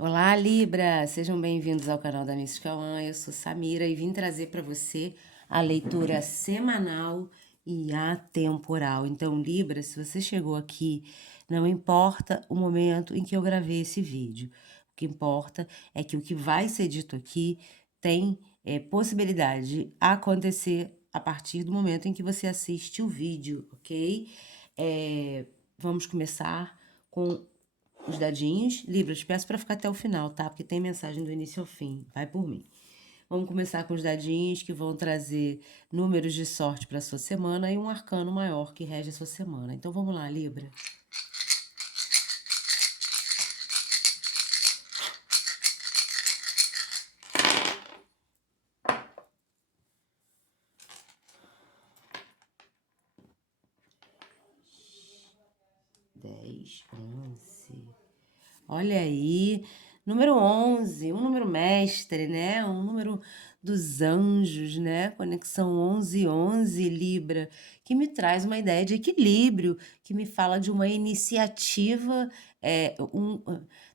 Olá, Libra! Sejam bem-vindos ao canal da Miss Cauã. Eu sou Samira e vim trazer para você a leitura semanal e atemporal. Então, Libra, se você chegou aqui, não importa o momento em que eu gravei esse vídeo. O que importa é que o que vai ser dito aqui tem possibilidade de acontecer a partir do momento em que você assiste o vídeo, ok? Vamos começar com os dadinhos. Libra, te peço para ficar até o final, tá? Porque tem mensagem do início ao fim. Vai por mim. Vamos começar com os dadinhos que vão trazer números de sorte para sua semana e um arcano maior que rege a sua semana. Então vamos lá, Libra. Dez, 11. Olha aí, número 11, um número mestre, né? Um número dos anjos, né? Conexão 11-11, Libra, que me traz uma ideia de equilíbrio, que me fala de uma iniciativa,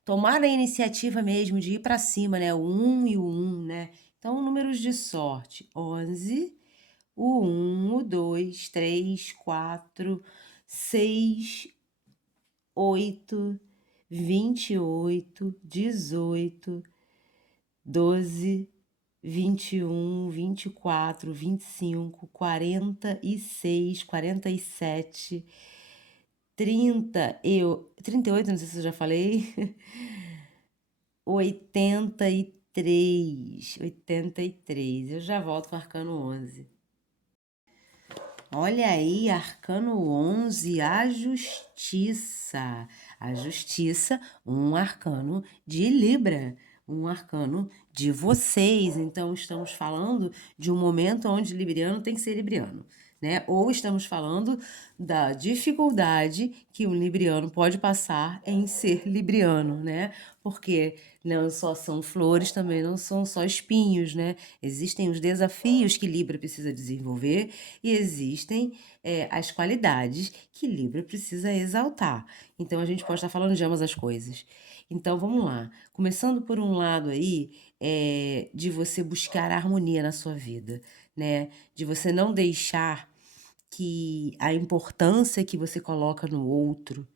tomar a iniciativa mesmo de ir para cima, né? O 1 e o 1, né? Então, números de sorte: 11, o 1, o 2, 3, 4, 6, 8, 28, 18, 12, 21, 24, 25, 46, 47, 38, não sei se eu já falei, 83, 83. Eu já volto com o arcano 11. Olha aí, arcano 11, a justiça. A justiça, um arcano de Libra, um arcano de vocês. Então, estamos falando de um momento onde libriano tem que ser libriano, né? Ou estamos falando da dificuldade que um libriano pode passar em ser libriano, né? Porque não só são flores, também não são só espinhos, né? Existem os desafios que Libra precisa desenvolver e existem as qualidades que Libra precisa exaltar. Então, a gente pode estar falando de ambas as coisas. Então, vamos lá. Começando por um lado aí, de você buscar a harmonia na sua vida, né? De você não deixar que a importância que você coloca no outro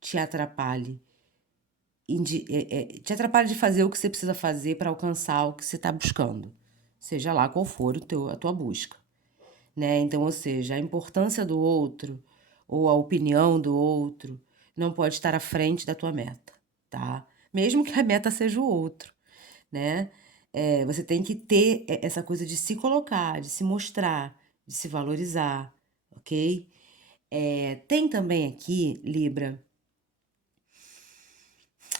te atrapalhe. Te atrapalhe de fazer o que você precisa fazer para alcançar o que você está buscando. Seja lá qual for a tua busca, né? Então, ou seja, a importância do outro ou a opinião do outro não pode estar à frente da tua meta, tá? Mesmo que a meta seja o outro, né? Você tem que ter essa coisa de se colocar, de se mostrar, de se valorizar, ok? Tem também aqui, Libra,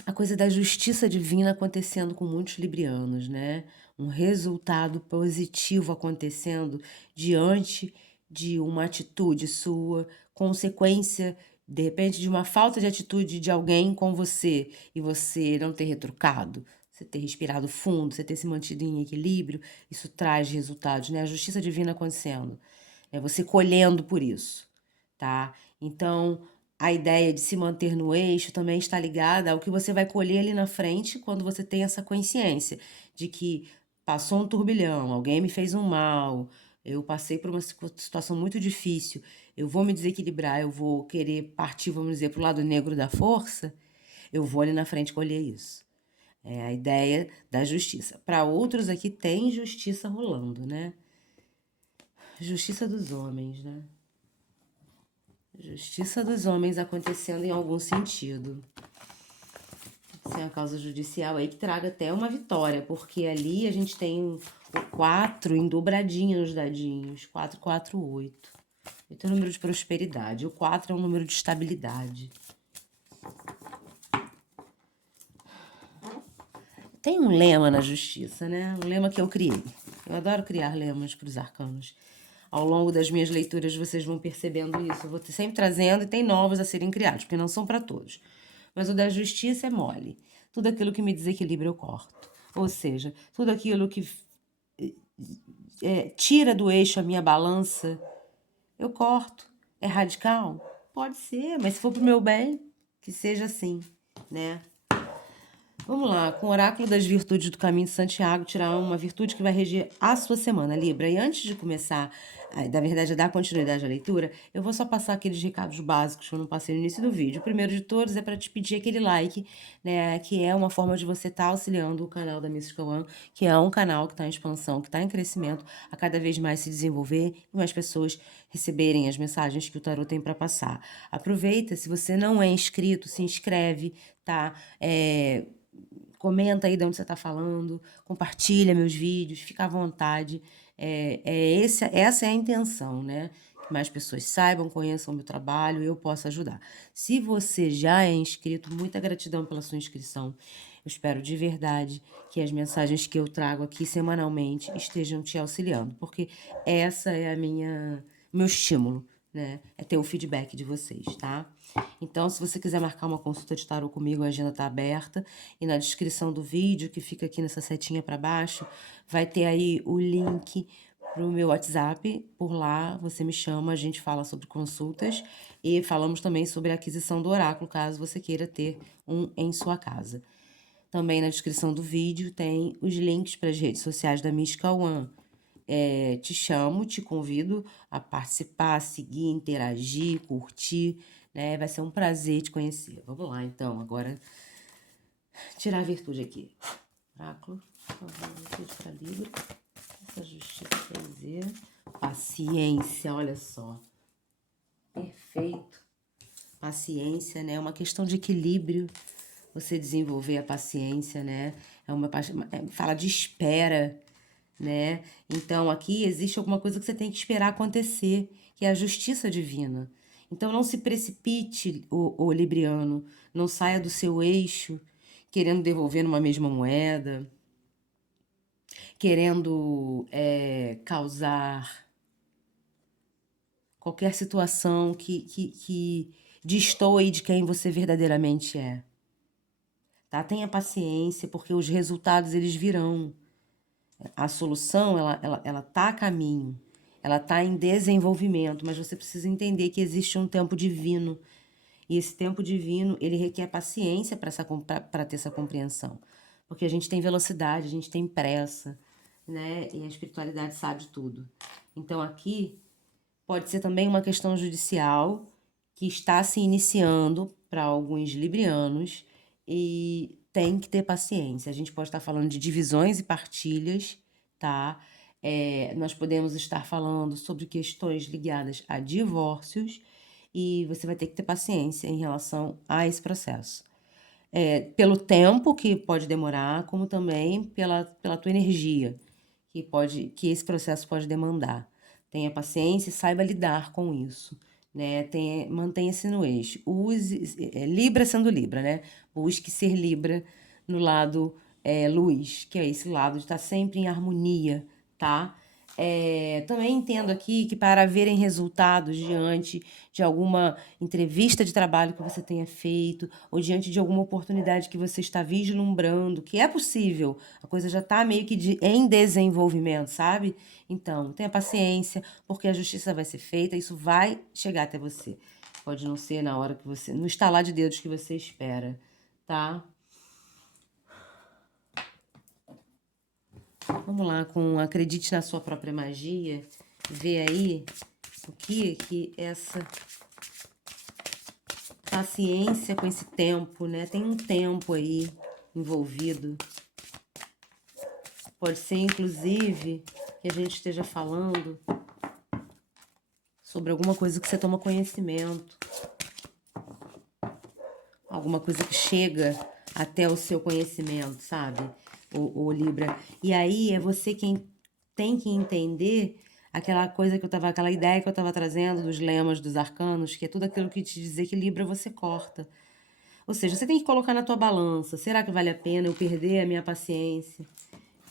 a coisa da justiça divina acontecendo com muitos librianos, né? Um resultado positivo acontecendo diante de uma atitude sua, consequência, de repente, de uma falta de atitude de alguém com você e você não ter retrucado, você ter respirado fundo, você ter se mantido em equilíbrio, isso traz resultados, né? A justiça divina acontecendo, é você colhendo por isso, tá? Então, a ideia de se manter no eixo também está ligada ao que você vai colher ali na frente quando você tem essa consciência de que passou um turbilhão, alguém me fez um mal, eu passei por uma situação muito difícil, eu vou me desequilibrar, eu vou querer partir, vamos dizer, para o lado negro da força, eu vou ali na frente colher isso. É a ideia da justiça. Para outros aqui tem justiça rolando, né? Justiça dos homens, né? Justiça dos homens acontecendo em algum sentido. Sem a causa judicial aí que traga até uma vitória, porque ali a gente tem o 4 em dobradinha nos dadinhos. 4, 4, 8. 8 é um número de prosperidade. O 4 é um número de estabilidade. Tem um lema na justiça, né? Um lema que eu criei. Eu adoro criar lemas para os arcanos. Ao longo das minhas leituras vocês vão percebendo isso. Eu vou sempre trazendo e tem novos a serem criados, porque não são para todos. Mas o da justiça é mole. Tudo aquilo que me desequilibra eu corto. Ou seja, tudo aquilo que tira do eixo a minha balança, eu corto. É radical? Pode ser, mas se for pro meu bem, que seja assim, né? Vamos lá, com o oráculo das virtudes do caminho de Santiago, tirar uma virtude que vai reger a sua semana, Libra. E antes de começar, na verdade, a dar continuidade à leitura, eu vou só passar aqueles recados básicos que eu não passei no início do vídeo. O primeiro de todos é para te pedir aquele like, né, que é uma forma de você estar auxiliando o canal da Mística One, que é um canal que está em expansão, que está em crescimento, a cada vez mais se desenvolver e mais pessoas receberem as mensagens que o tarot tem para passar. Aproveita, se você não é inscrito, se inscreve, tá? Comenta aí de onde você está falando, compartilha meus vídeos, fica à vontade. Essa é a intenção, né? Que mais pessoas saibam, conheçam o meu trabalho, eu possa ajudar. Se você já é inscrito, muita gratidão pela sua inscrição. Eu espero de verdade que as mensagens que eu trago aqui semanalmente estejam te auxiliando, porque essa é meu estímulo, né? É ter o feedback de vocês, tá? Então, se você quiser marcar uma consulta de tarô comigo, a agenda está aberta. E na descrição do vídeo, que fica aqui nessa setinha para baixo, vai ter aí o link pro meu WhatsApp. Por lá, você me chama, a gente fala sobre consultas. E falamos também sobre a aquisição do oráculo, caso você queira ter um em sua casa. Também na descrição do vídeo tem os links para as redes sociais da Mística One. Te convido a participar, seguir, interagir, curtir, né? Vai ser um prazer te conhecer. Vamos lá, então, agora tirar a virtude aqui. Oráculo, por favor, virtude para Libra. Essa justiça quer dizer paciência, olha só. Perfeito. Paciência, né? É uma questão de equilíbrio. Você desenvolver a paciência, né? Fala de espera, né? Então aqui existe alguma coisa que você tem que esperar acontecer, que é a justiça divina. Então não se precipite, o libriano, não saia do seu eixo querendo devolver numa mesma moeda, querendo causar qualquer situação que destoe de quem você verdadeiramente é. Tá? Tenha paciência, porque os resultados eles virão. A solução, ela tá a caminho, ela tá em desenvolvimento, mas você precisa entender que existe um tempo divino. E esse tempo divino, ele requer paciência para ter essa compreensão. Porque a gente tem velocidade, a gente tem pressa, né? E a espiritualidade sabe tudo. Então aqui pode ser também uma questão judicial que está se iniciando para alguns librianos e tem que ter paciência. A gente pode estar falando de divisões e partilhas, tá? Nós podemos estar falando sobre questões ligadas a divórcios e você vai ter que ter paciência em relação a esse processo. Pelo tempo que pode demorar, como também pela tua energia que esse processo pode demandar. Tenha paciência e saiba lidar com isso, né? Mantenha-se no eixo. Libra sendo Libra, né? Busque ser Libra no lado luz, que é esse lado de estar sempre em harmonia, tá? Também entendo aqui que para verem resultados diante de alguma entrevista de trabalho que você tenha feito ou diante de alguma oportunidade que você está vislumbrando, que é possível, a coisa já está meio que em desenvolvimento, sabe? Então, tenha paciência, porque a justiça vai ser feita, isso vai chegar até você. Pode não ser na hora que você, no estalar de dedos que você espera, tá? Vamos lá, acredite na sua própria magia, vê aí o que essa paciência com esse tempo, né? Tem um tempo aí envolvido. Pode ser, inclusive, que a gente esteja falando sobre alguma coisa que você toma conhecimento. Alguma coisa que chega até o seu conhecimento, sabe? O Libra. E aí é você quem tem que entender aquela ideia que eu tava trazendo dos lemas, dos arcanos, que é tudo aquilo que te dizer que Libra você corta. Ou seja, você tem que colocar na tua balança. Será que vale a pena eu perder a minha paciência?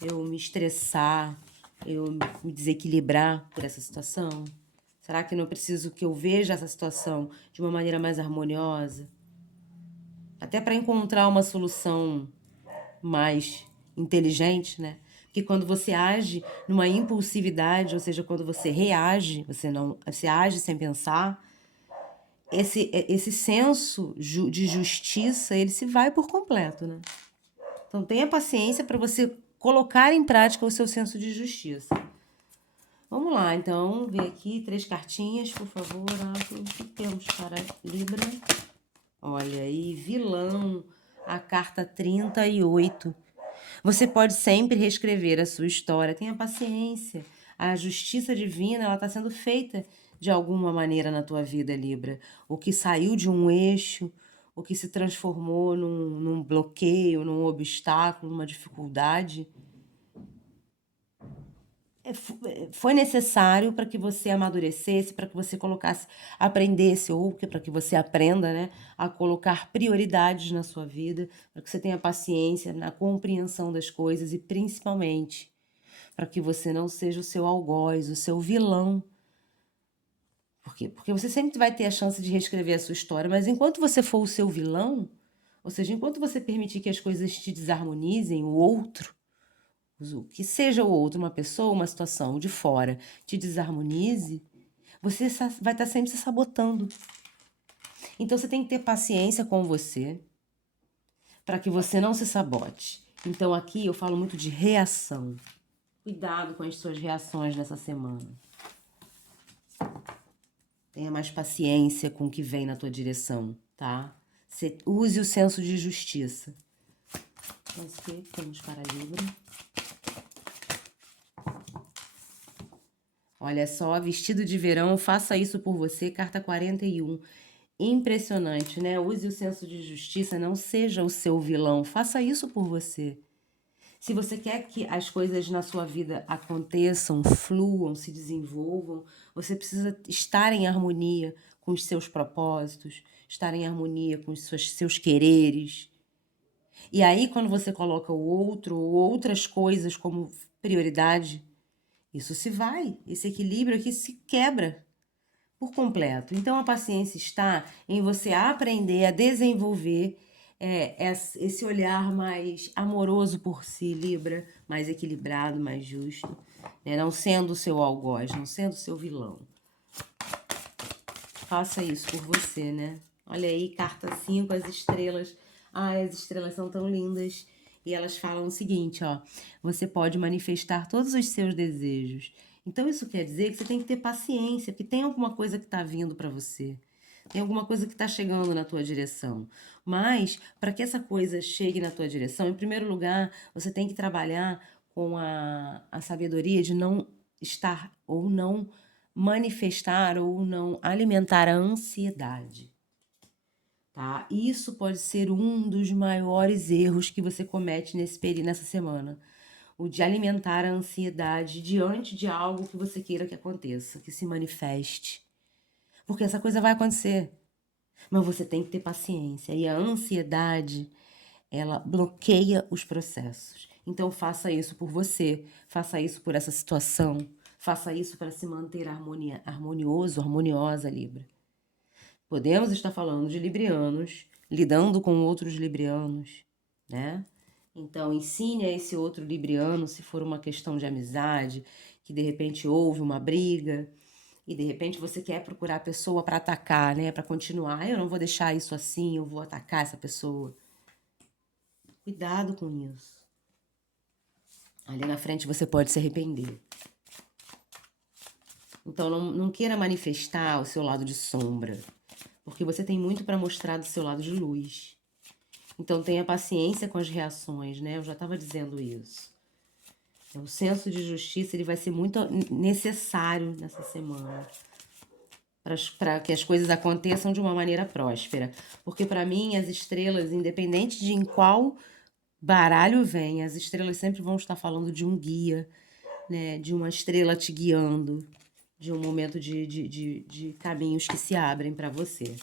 Eu me estressar? Eu me desequilibrar por essa situação? Será que não preciso que eu veja essa situação de uma maneira mais harmoniosa? Até para encontrar uma solução mais inteligente, né? Porque quando você age numa impulsividade, ou seja, quando você reage, você age sem pensar, esse senso de justiça, ele se vai por completo, né? Então tenha paciência para você colocar em prática o seu senso de justiça. Vamos lá, então, ver aqui 3 cartinhas, por favor. O que temos para Libra? Olha aí, vilão, a carta 38. Você pode sempre reescrever a sua história, tenha paciência. A justiça divina, ela está sendo feita de alguma maneira na tua vida, Libra. O que saiu de um eixo, o que se transformou num bloqueio, num obstáculo, numa dificuldade, foi necessário para que você amadurecesse, para que você colocasse, aprendesse, ou para que você aprenda, né, a colocar prioridades na sua vida, para que você tenha paciência na compreensão das coisas e principalmente para que você não seja o seu algoz, o seu vilão. Por quê? Porque você sempre vai ter a chance de reescrever a sua história, mas enquanto você for o seu vilão, ou seja, enquanto você permitir que as coisas te desarmonizem, o outro, que seja o outro, uma pessoa, uma situação de fora, te desarmonize, você vai estar sempre se sabotando. Então você tem que ter paciência com você para que você não se sabote. Então aqui eu falo muito de reação. Cuidado com as suas reações nessa semana. Tenha mais paciência com o que vem na tua direção, tá? Você use o senso de justiça. Mas o que temos para Libra? Olha só, vestido de verão, faça isso por você, carta 41. Impressionante, né? Use o senso de justiça, não seja o seu vilão, faça isso por você. Se você quer que as coisas na sua vida aconteçam, fluam, se desenvolvam, você precisa estar em harmonia com os seus propósitos, estar em harmonia com os seus quereres. E aí, quando você coloca o outro ou outras coisas como prioridade, isso se vai, esse equilíbrio aqui se quebra por completo. Então, a paciência está em você aprender a desenvolver esse olhar mais amoroso por si, Libra, mais equilibrado, mais justo, né? Não sendo o seu algoz, não sendo o seu vilão. Faça isso por você, né? Olha aí, carta 5, as estrelas. Ai, as estrelas são tão lindas. E elas falam o seguinte, ó. Você pode manifestar todos os seus desejos. Então, isso quer dizer que você tem que ter paciência, porque tem alguma coisa que tá vindo para você. Tem alguma coisa que tá chegando na tua direção. Mas, para que essa coisa chegue na tua direção, em primeiro lugar, você tem que trabalhar com a sabedoria de não estar ou não manifestar ou não alimentar a ansiedade, tá? Isso pode ser um dos maiores erros que você comete nessa semana, o de alimentar a ansiedade diante de algo que você queira que aconteça, que se manifeste, porque essa coisa vai acontecer, mas você tem que ter paciência, e a ansiedade, ela bloqueia os processos. Então faça isso por você, faça isso por essa situação, faça isso para se manter harmonioso, harmoniosa, Libra. Podemos estar falando de librianos, lidando com outros librianos, né? Então, ensine a esse outro libriano, se for uma questão de amizade, que de repente houve uma briga, e de repente você quer procurar a pessoa para atacar, né? Para continuar. Eu não vou deixar isso assim, eu vou atacar essa pessoa. Cuidado com isso. Ali na frente você pode se arrepender. Então não queira manifestar o seu lado de sombra, porque você tem muito para mostrar do seu lado de luz. Então tenha paciência com as reações, né? Eu já estava dizendo isso. O senso de justiça ele vai ser muito necessário nessa semana para que as coisas aconteçam de uma maneira próspera. Porque para mim as estrelas, independente de em qual baralho vem, as estrelas sempre vão estar falando de um guia, né? De uma estrela te guiando, de um momento de caminhos que se abrem para você.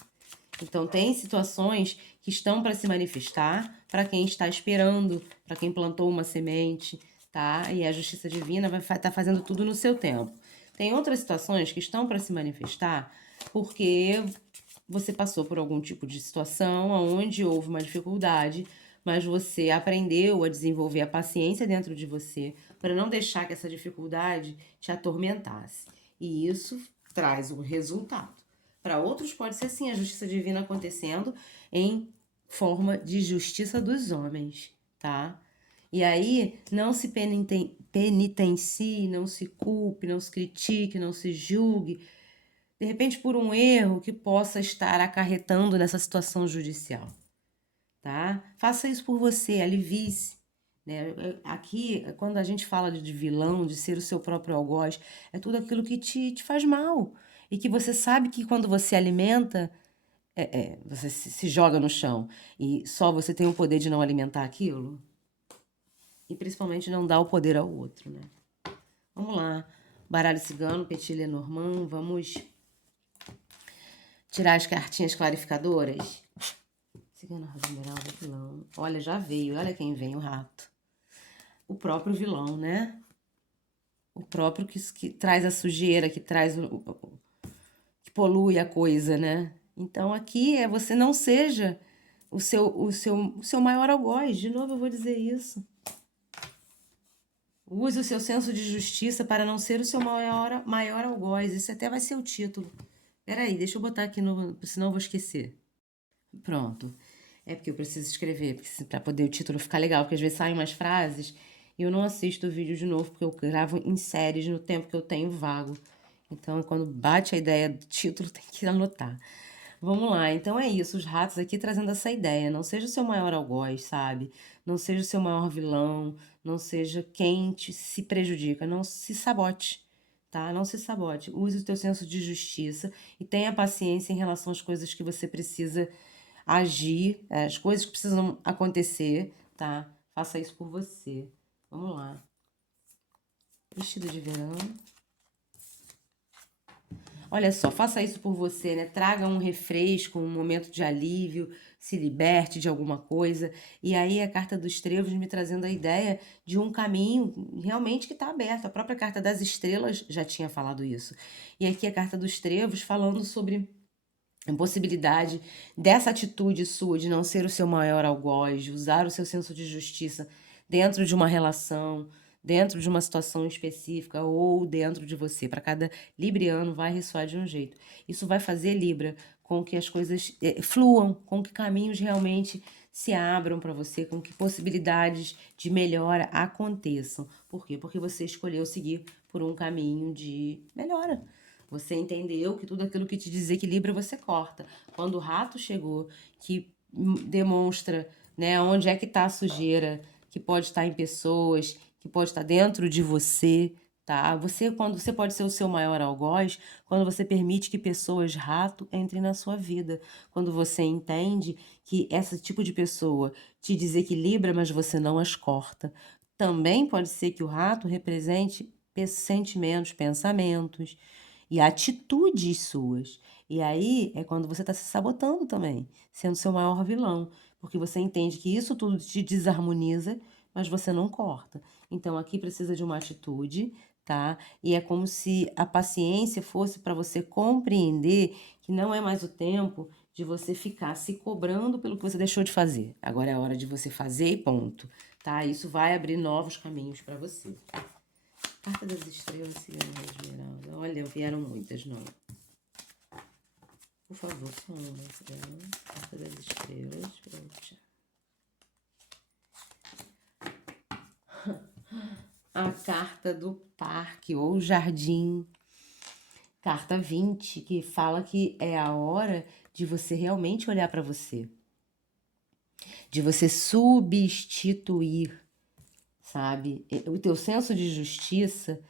Então, tem situações que estão para se manifestar para quem está esperando, para quem plantou uma semente, tá? E a justiça divina vai estar fazendo tudo no seu tempo. Tem outras situações que estão para se manifestar porque você passou por algum tipo de situação onde houve uma dificuldade, mas você aprendeu a desenvolver a paciência dentro de você para não deixar que essa dificuldade te atormentasse. E isso traz um resultado. Para outros pode ser sim a justiça divina acontecendo em forma de justiça dos homens, tá? E aí, não se penitencie, não se culpe, não se critique, não se julgue, de repente por um erro que possa estar acarretando nessa situação judicial, tá? Faça isso por você, alivie-se, né? Aqui, quando a gente fala de vilão, de ser o seu próprio algoz, é tudo aquilo que te faz mal e que você sabe que quando você alimenta, você se joga no chão e só você tem o poder de não alimentar aquilo e principalmente não dar o poder ao outro, né? Vamos lá, baralho cigano, Petit Lenormand, vamos tirar as cartinhas clarificadoras. Cigano, Rosa Esmeralda, vilão. Olha, já veio, olha quem vem, o rato. O próprio vilão, né? O próprio que traz a sujeira, que traz que polui a coisa, né? Então aqui você não seja o seu maior algoz. De novo eu vou dizer isso. Use o seu senso de justiça para não ser o seu maior algoz. Isso até vai ser o título. Peraí, deixa eu botar aqui, senão eu vou esquecer. Pronto. É porque eu preciso escrever, para poder o título ficar legal, porque às vezes saem umas frases e eu não assisto o vídeo de novo, porque eu gravo em séries no tempo que eu tenho vago. Então, quando bate a ideia do título, tem que anotar. Vamos lá, então é isso, os ratos aqui trazendo essa ideia. Não seja o seu maior algoz, sabe? Não seja o seu maior vilão, não seja quem se prejudica, não se sabote, tá? Não se sabote. Use o teu senso de justiça e tenha paciência em relação às coisas que você precisa agir, as coisas que precisam acontecer, tá? Faça isso por você. Vamos lá. Vestido de verão. Olha só, faça isso por você, né? Traga um refresco, um momento de alívio, se liberte de alguma coisa. E aí a carta dos trevos me trazendo a ideia de um caminho realmente que está aberto. A própria carta das estrelas já tinha falado isso. E aqui a carta dos trevos falando sobre a possibilidade dessa atitude sua de não ser o seu maior algoz, de usar o seu senso de justiça dentro de uma relação, dentro de uma situação específica ou dentro de você. Para cada libriano vai ressoar de um jeito. Isso vai fazer, Libra, com que as coisas fluam, com que caminhos realmente se abram para você, com que possibilidades de melhora aconteçam. Por quê? Porque você escolheu seguir por um caminho de melhora. Você entendeu que tudo aquilo que te desequilibra você corta. Quando o rato chegou, que demonstra, né, onde é que está a sujeira, que pode estar em pessoas, que pode estar dentro de você, tá? Quando você pode ser o seu maior algoz, quando você permite que pessoas rato entrem na sua vida, quando você entende que esse tipo de pessoa te desequilibra, mas você não as corta. Também pode ser que o rato represente sentimentos, pensamentos e atitudes suas. E aí é quando você está se sabotando também, sendo seu maior vilão, porque você entende que isso tudo te desarmoniza, mas você não corta. Então aqui precisa de uma atitude, tá? E é como se a paciência fosse para você compreender que não é mais o tempo de você ficar se cobrando pelo que você deixou de fazer. Agora é a hora de você fazer e ponto, tá? Isso vai abrir novos caminhos para você. Carta das Estrelas, Cigano Esmeralda. Olha, vieram muitas, não. Por favor, só uma, Cigano. Carta das Estrelas. Pronto. A carta do parque ou jardim. Carta 20, que fala que é a hora de você realmente olhar para você. De você substituir, sabe? O teu senso de justiça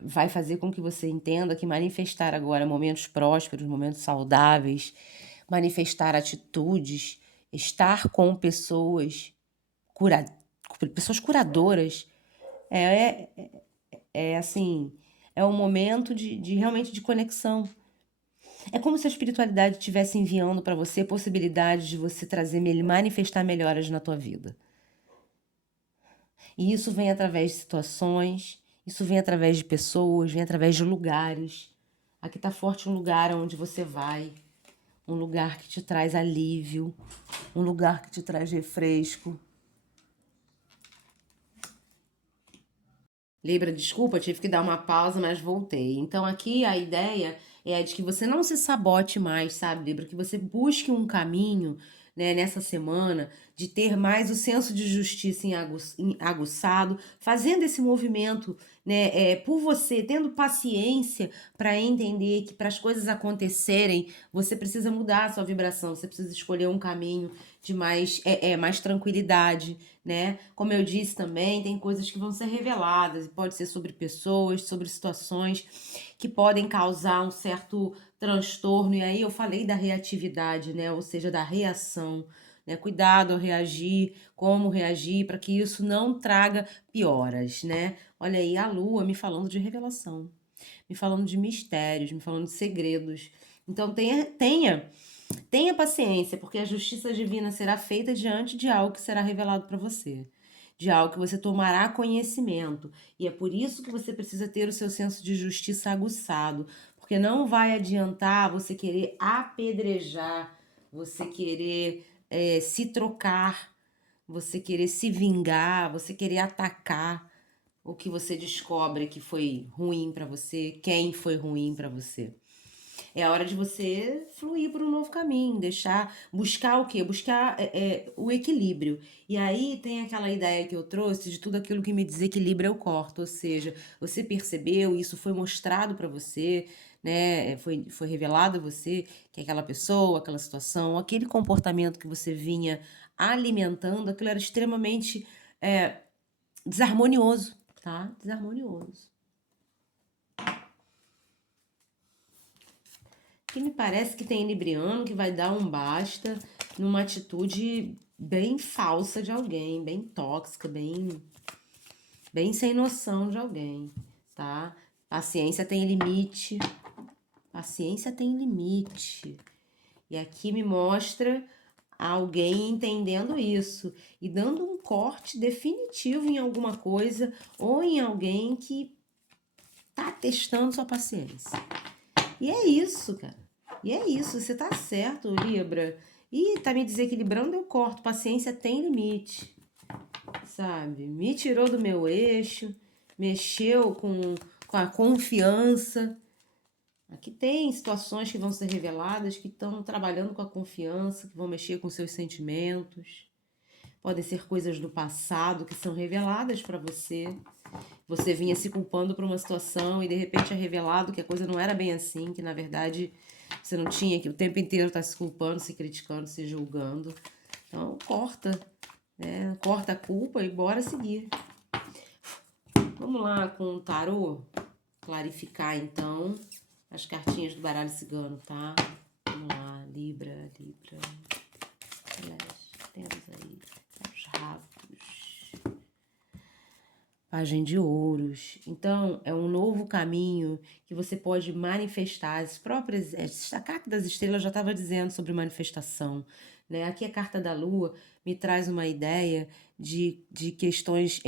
vai fazer com que você entenda que manifestar agora momentos prósperos, momentos saudáveis, manifestar atitudes, estar com pessoas, pessoas curadoras, assim, é um momento de realmente de conexão. É como se a espiritualidade estivesse enviando para você possibilidades de você trazer, manifestar melhoras na tua vida. E isso vem através de situações, isso vem através de pessoas, vem através de lugares. Aqui tá forte um lugar onde você vai, um lugar que te traz alívio, um lugar que te traz refresco. Libra, desculpa, tive que dar uma pausa, mas voltei. Então aqui a ideia é de que você não se sabote mais, sabe, Libra? Que você busque um caminho né, nessa semana, de ter mais o senso de justiça aguçado, fazendo esse movimento, né, por você, tendo paciência para entender que para as coisas acontecerem, você precisa mudar a sua vibração, você precisa escolher um caminho de mais tranquilidade, né? Como eu disse também, tem coisas que vão ser reveladas, e pode ser sobre pessoas, sobre situações que podem causar um certo transtorno, e aí eu falei da reatividade, né? Ou seja, da reação, né? Cuidado ao reagir, como reagir, para que isso não traga pioras, né? Olha aí a Lua me falando de revelação, me falando de mistérios, me falando de segredos. Então tenha paciência, porque a justiça divina será feita diante de algo que será revelado para você, de algo que você tomará conhecimento. E é por isso que você precisa ter o seu senso de justiça aguçado, porque não vai adiantar você querer apedrejar, você querer se trocar, você querer se vingar, você querer atacar o que você descobre que foi ruim para você, quem foi ruim para você. É a hora de você fluir por um novo caminho, buscar o quê? Buscar o equilíbrio. E aí tem aquela ideia que eu trouxe de tudo aquilo que me desequilibra eu corto, ou seja, você percebeu, isso foi mostrado para você, né? Foi revelado a você que aquela pessoa, aquela situação, aquele comportamento que você vinha alimentando, aquilo era extremamente desarmonioso, tá? Desarmonioso. Que me parece que tem libriano que vai dar um basta numa atitude bem falsa de alguém, bem tóxica, bem sem noção de alguém, tá? Paciência tem limite. Paciência tem limite. E aqui me mostra alguém entendendo isso e dando um corte definitivo em alguma coisa ou em alguém que tá testando sua paciência. E é isso, cara. E é isso, você tá certo, Libra. E tá me desequilibrando, eu corto. Paciência tem limite, sabe? Me tirou do meu eixo, mexeu com a confiança. Aqui tem situações que vão ser reveladas, que estão trabalhando com a confiança, que vão mexer com seus sentimentos. Podem ser coisas do passado que são reveladas para você. Você vinha se culpando por uma situação e de repente é revelado que a coisa não era bem assim, que na verdade você não tinha, que o tempo inteiro tá se culpando, se criticando, se julgando. Então corta, né? Corta a culpa e bora seguir. Vamos lá com o tarô clarificar então as cartinhas do baralho cigano, tá? Vamos lá, Libra. Temos aí os rabos. Pagem de ouros. Então, é um novo caminho que você pode manifestar as próprias... A carta das estrelas já estava dizendo sobre manifestação, né? Aqui a carta da lua me traz uma ideia de questões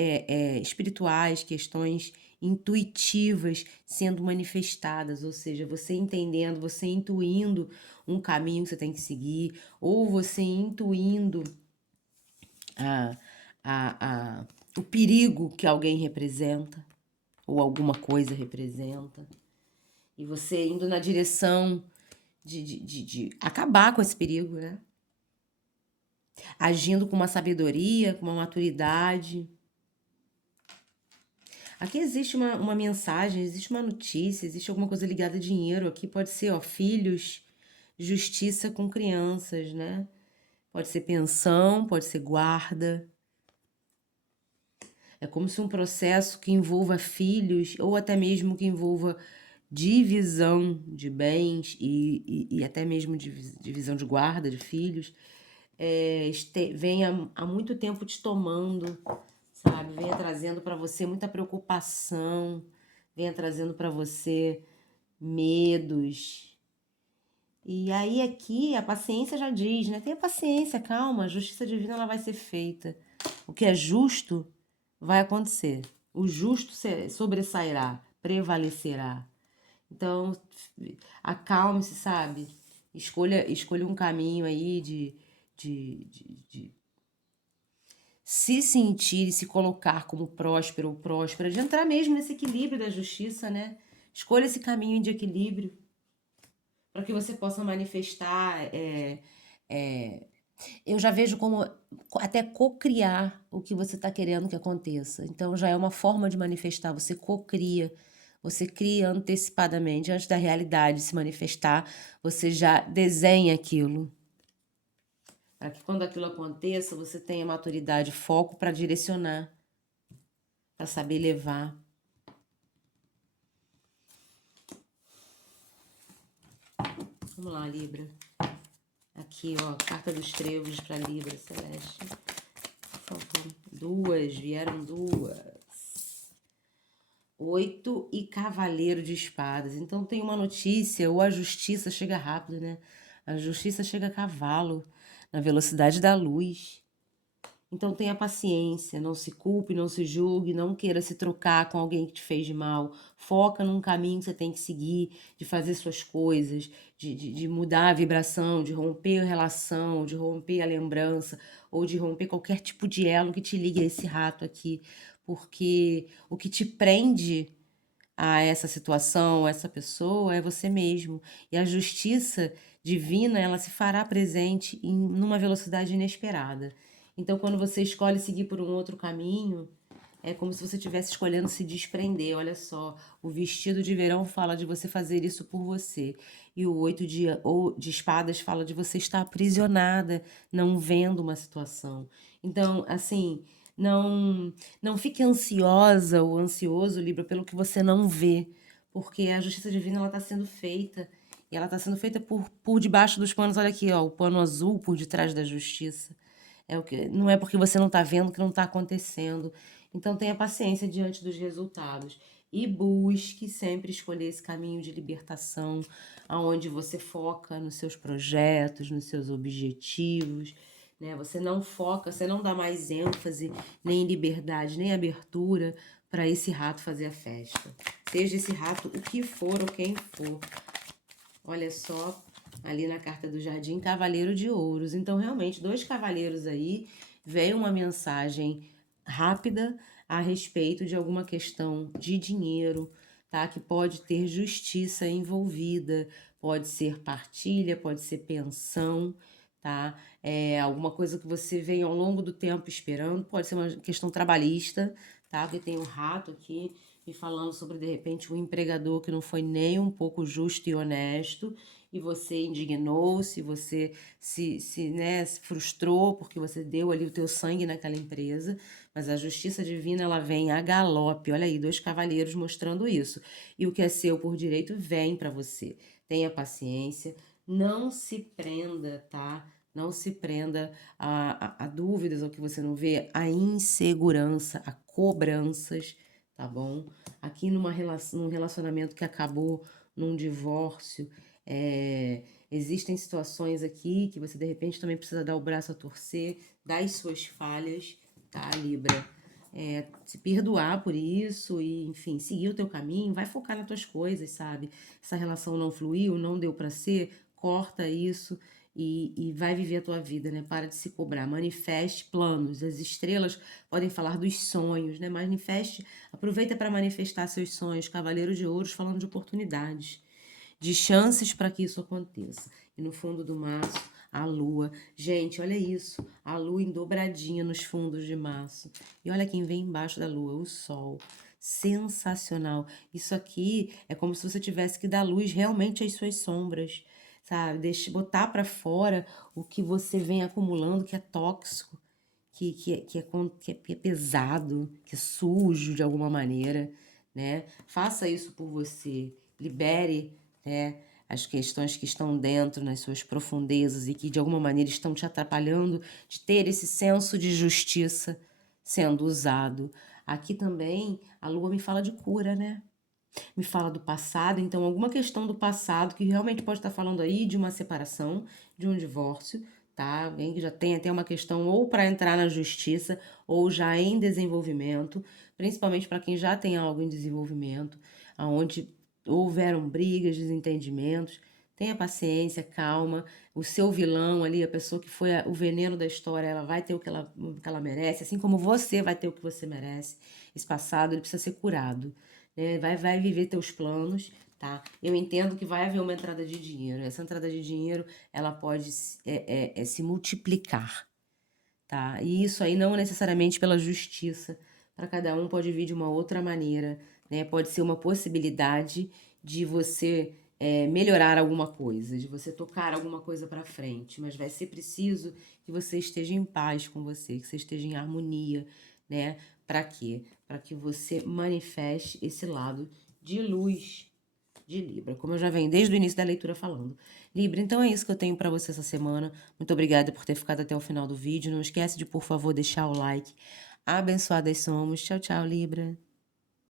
espirituais, questões intuitivas sendo manifestadas, ou seja, você entendendo, você intuindo um caminho que você tem que seguir, ou você intuindo o perigo que alguém representa, ou alguma coisa representa, e você indo na direção de acabar com esse perigo, né? Agindo com uma sabedoria, com uma maturidade. Aqui existe uma mensagem, existe uma notícia, existe alguma coisa ligada a dinheiro. Aqui pode ser, ó, filhos, justiça com crianças, né? Pode ser pensão, pode ser guarda. É como se um processo que envolva filhos, ou até mesmo que envolva divisão de bens e até mesmo divisão de guarda de filhos, venha há muito tempo te tomando, sabe? Venha trazendo para você muita preocupação, venha trazendo para você medos. E aí aqui a paciência já diz, né? Tenha paciência, calma, a justiça divina ela vai ser feita. O que é justo vai acontecer. O justo sobressairá, prevalecerá. Então, acalme-se, sabe? Escolha um caminho aí de se sentir e se colocar como próspero ou próspera, de entrar mesmo nesse equilíbrio da justiça, né? Escolha esse caminho de equilíbrio para que você possa manifestar Eu já vejo como até co-criar o que você está querendo que aconteça. Então já é uma forma de manifestar, você co-cria, você cria antecipadamente, antes da realidade se manifestar, você já desenha aquilo. Para que quando aquilo aconteça, você tenha maturidade, foco para direcionar, para saber levar. Vamos lá, Libra. Aqui, ó, carta dos trevos para Libra, Celeste. Por favor. Vieram duas. 8 e Cavaleiro de Espadas. Então tem uma notícia, ou a justiça chega rápido, né? A justiça chega a cavalo, na velocidade da luz. Então tenha paciência, não se culpe, não se julgue, não queira se trocar com alguém que te fez de mal. Foca num caminho que você tem que seguir, de fazer suas coisas, de mudar a vibração, de romper a relação, de romper a lembrança, ou de romper qualquer tipo de elo que te ligue a esse rato aqui. Porque o que te prende a essa situação, a essa pessoa, é você mesmo. E a justiça divina, ela se fará presente numa velocidade inesperada. Então, quando você escolhe seguir por um outro caminho, é como se você estivesse escolhendo se desprender. Olha só, o vestido de verão fala de você fazer isso por você. E o 8 de espadas fala de você estar aprisionada, não vendo uma situação. Então, assim, não fique ansiosa ou ansioso, Libra, pelo que você não vê, porque a justiça divina ela está sendo feita e ela está sendo feita por debaixo dos panos. Olha aqui, ó, o pano azul por detrás da justiça. É o que não é porque você não está vendo que não está acontecendo. Então tenha paciência diante dos resultados e busque sempre escolher esse caminho de libertação, aonde você foca nos seus projetos, nos seus objetivos, né? Você não foca, você não dá mais ênfase, nem liberdade, nem abertura para esse rato fazer a festa. Seja esse rato o que for ou quem for. Olha só, ali na carta do Jardim, Cavaleiro de Ouros. Então, realmente, dois cavaleiros aí, veio uma mensagem rápida a respeito de alguma questão de dinheiro, tá? Que pode ter justiça envolvida, pode ser partilha, pode ser pensão, tá? Alguma coisa que você vem ao longo do tempo esperando, pode ser uma questão trabalhista, tá? Porque tem um rato aqui me falando sobre, de repente, um empregador que não foi nem um pouco justo e honesto, e você indignou-se, você né, se frustrou porque você deu ali o teu sangue naquela empresa, mas a justiça divina ela vem a galope. Olha aí, dois cavaleiros mostrando isso. E o que é seu por direito vem para você. Tenha paciência, não se prenda, tá? Não se prenda a dúvidas, ao que você não vê, a insegurança, a cobranças, tá bom? Aqui num relacionamento que acabou, num divórcio, existem situações aqui que você de repente também precisa dar o braço a torcer, das suas falhas, tá, Libra? Se perdoar por isso e, enfim, seguir o teu caminho, vai focar nas tuas coisas, sabe? Essa relação não fluiu, não deu pra ser, corta isso e vai viver a tua vida, né? Para de se cobrar, manifeste planos. As estrelas podem falar dos sonhos, né? Manifeste, aproveita para manifestar seus sonhos. Cavaleiro de Ouros falando de oportunidades, de chances para que isso aconteça. E no fundo do maço, a lua. Gente, olha isso. A lua em dobradinha nos fundos de maço. E olha quem vem embaixo da lua, o sol. Sensacional. Isso aqui é como se você tivesse que dar luz realmente às suas sombras, sabe? Botar para fora o que você vem acumulando, que é tóxico, que é pesado, que é sujo de alguma maneira, né? Faça isso por você. Libere, né, as questões que estão dentro, nas suas profundezas e que de alguma maneira estão te atrapalhando de ter esse senso de justiça sendo usado. Aqui também a lua me fala de cura, né? Me fala do passado, então alguma questão do passado que realmente pode estar falando aí de uma separação, de um divórcio, tá? Alguém que já tem até uma questão ou para entrar na justiça ou já em desenvolvimento, principalmente para quem já tem algo em desenvolvimento, aonde houveram brigas, desentendimentos. Tenha paciência, calma. O seu vilão ali, a pessoa que foi o veneno da história, ela vai ter o que ela merece, assim como você vai ter o que você merece. Esse passado ele precisa ser curado, né? Vai viver teus planos, tá? Eu entendo que vai haver uma entrada de dinheiro. Essa entrada de dinheiro, ela pode se multiplicar, tá? E isso aí não necessariamente pela justiça, para cada um pode vir de uma outra maneira, né? Pode ser uma possibilidade de você melhorar alguma coisa, de você tocar alguma coisa para frente, mas vai ser preciso que você esteja em paz com você, que você esteja em harmonia, né? Para quê? Para que você manifeste esse lado de luz de Libra, como eu já venho desde o início da leitura falando. Libra, então é isso que eu tenho para você essa semana. Muito obrigada por ter ficado até o final do vídeo. Não esquece de, por favor, deixar o like. Abençoadas somos. Tchau, tchau, Libra.